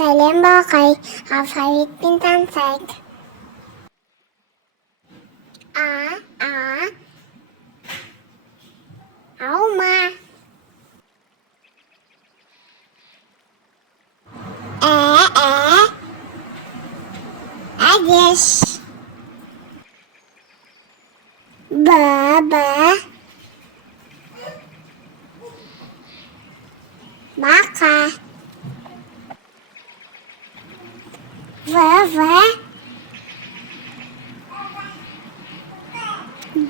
Сәлем балақай, алфавитпен танысайық. Алма. Әдеш. Баба. Бақа.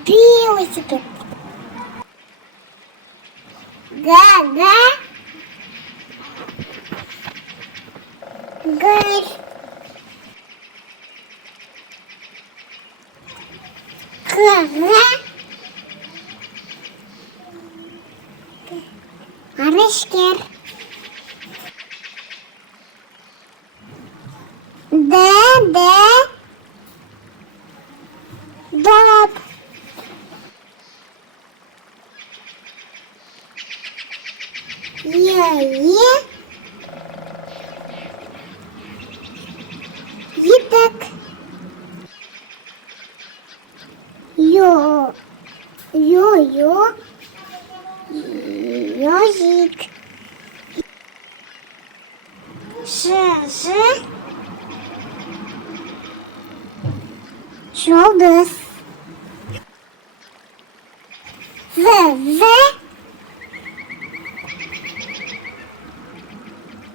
Велосипед. Га. Гарь. Аралығындағы. Доп. Етік. Ежик. Жұлдыз.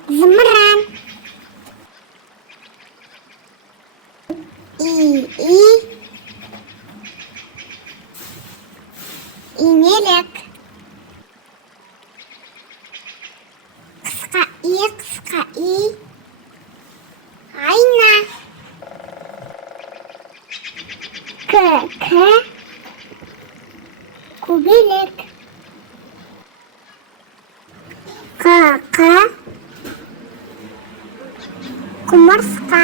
Зымыран. Инелік. Қысқа и. Айна. Көбелек. Құмырсқа.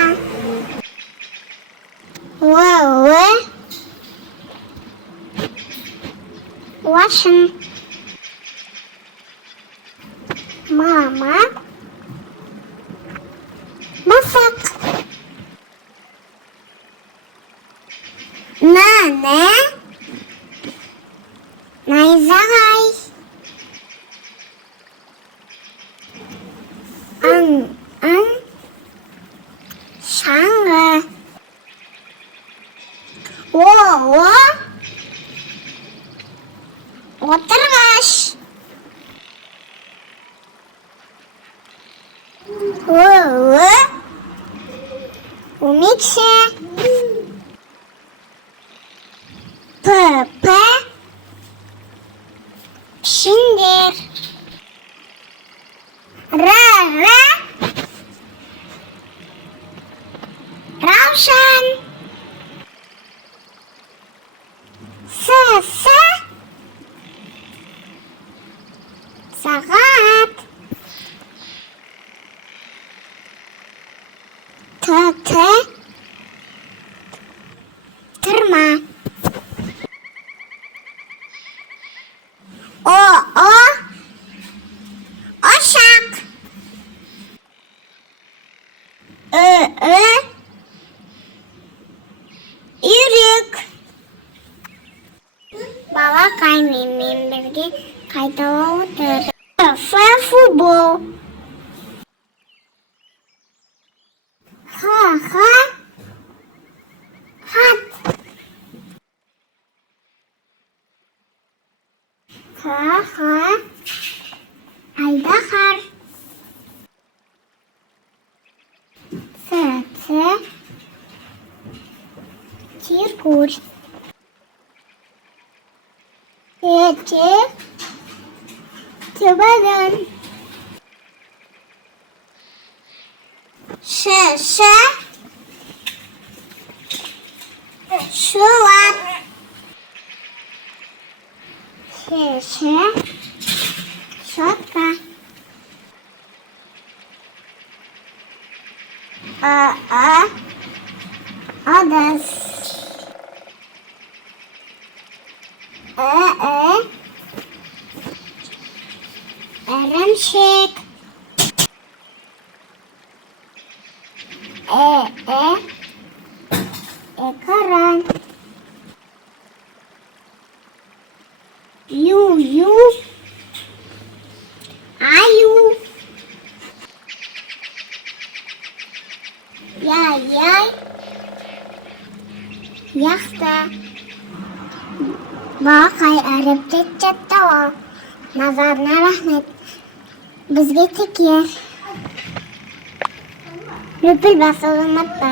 Лашын. Мама. Масақ. Нана. Найзағай. Шаңғы. Отырғыш. Өмекші. Пішіндер. Раушан. Сағат. Тырма. Ошақ. Үйрек. Балақай менімен бірге қайталап отыр. Футбол. Хат. Айдаһар. Циркуль. Чемодан. Шулап. Щетка. Одес. Ремшик. Экран. Ю. Аю. Яй. Яхта. Бақай әріптер жаттауы. Назарына рахмет. Бізге текер. Löpül басуды ұмытпа.